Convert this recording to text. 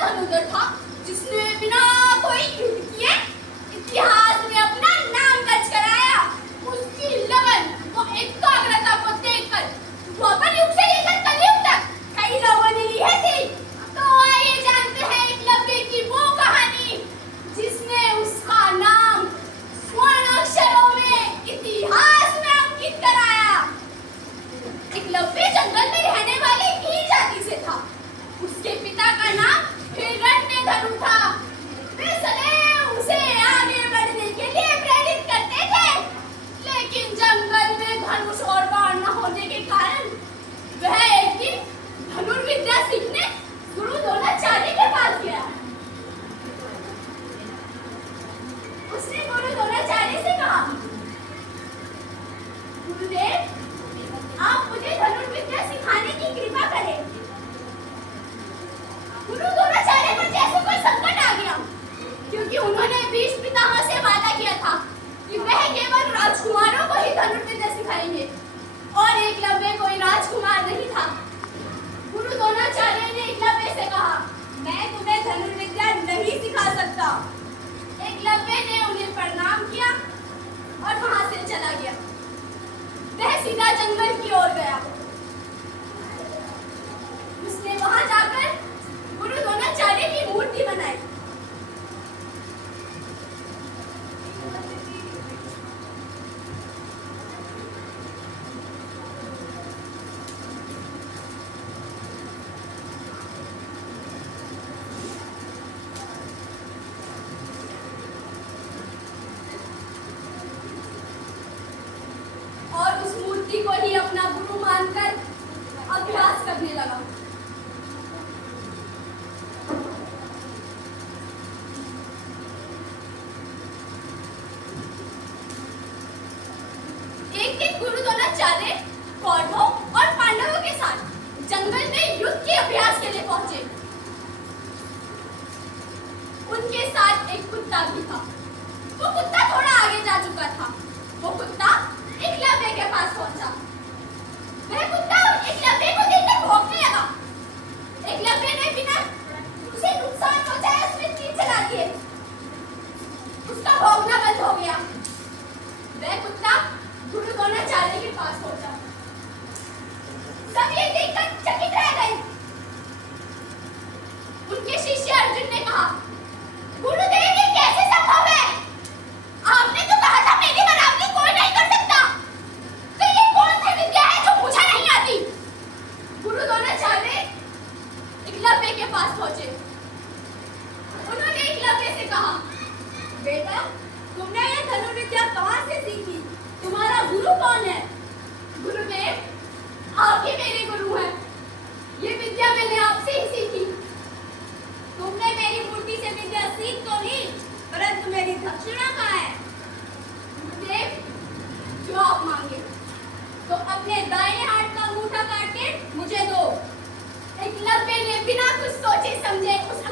धनुर्धर था जिसने बिना कोई युद्ध किए इतिहास में अपना नाम दर्ज कराया। उसकी लगन व एकाग्रता को देखकर द्वापर युग से लेकर कलयुग तक कई लोगों ने ली है सीख। तो आइए जानते हैं एकलव्य की वो कहानी जिसने उसका नाम स्वर्ण अक्षरों में इतिहास में अंकित कराया। एकलव्य जंगल में रहने वाली भील जाति से था। उसके पिता का नाम हिरण्यधनु था। वे सदैव उसे आगे बढ़ने के लिए प्रेरित करते थे, लेकिन जंगल में धनुष और बाण न होने के कारण वह एक दिन धनुर्विद्या सीखने गुरु द्रोणाचार्य के पास गया। उसने गुरु द्रोणाचार्य से कहा, गुरुदेव, आप मुझे धनुर्विद्या सिखाने की कृपा करें। गुरु द्रोणाचार्य पर जैसे कोई संकट आ गया, क्योंकि उन्होंने भीष्म पितामह से वादा किया था कि वह केवल राजकुमारों को ही धनुर्विद्या सिखाएंगे और एकलव्य कोई राजकुमार नहीं था। गुरु द्रोणाचार्य ने एकलव्य से कहा, मैं तुम्हें धनुर्विद्या नहीं सिखा सकता। एकलव्य ने उन्हें प्रणाम किया और वहां से चला गया। वह सीधा जंगल की ओर गया। उसने वहां जाकर गुरु द्रोणाचार्य की मूर्ति बनाई। और उस मूर्ति को ही अपना गुरु मानकर अभ्यास करने लगा। एक दिन गुरु द्रोणाचार्य कौरवों और पांडवों के साथ जंगल में युद्ध के अभ्यास के लिए पहुंचे। उनके साथ एक कुत्ता भी था। वो कुत्ता थोड़ा आगे जा चुका था। वो कुत्ता एकलव्य के पास पहुंचा। वह कुत्ता एकलव्य को देखकर भौंकने लगा। एकलव्य ने बिना उसे नुकसान पहुंचाए उसमें तीर चला दिए। उसका भौंकना बंद हो गया। वह कुत्ता गुरु द्रोणाचार्य के पास पहुंचा। सब ये देखकर चकित रह गए। उनके शिष्य अर्जुन ने कहा, गुरुदेव, ये कैसे संभव है? आपने तो कहा था मेरी बराबरी कोई नहीं कर सकता। तो ये कौन सी विद्या है जो मुझे नहीं आती? गुरु द्रोणाचार्य एकलव्य के पास पहुंचे। उन्होंने एकलव्य से कहा, बेटा, तुमने ये धनुर्विद्या कहां से सीखी? तुम्हारा गुरु कौन है? गुरुदेव, आप ही मेरे गुरु हैं। ये विद्या मैंने आपसे ही सीखी। तुमने मेरी मूर्ति से विद्या सीख तो ली, परंतु मेरी दक्षिणा कहाँ है? गुरुदेव, जो आप मांगे, तो अपने दाहिने हाथ का अंगूठा काट के मुझे दो। एकलव्य ने बिना कुछ सोचे समझे उस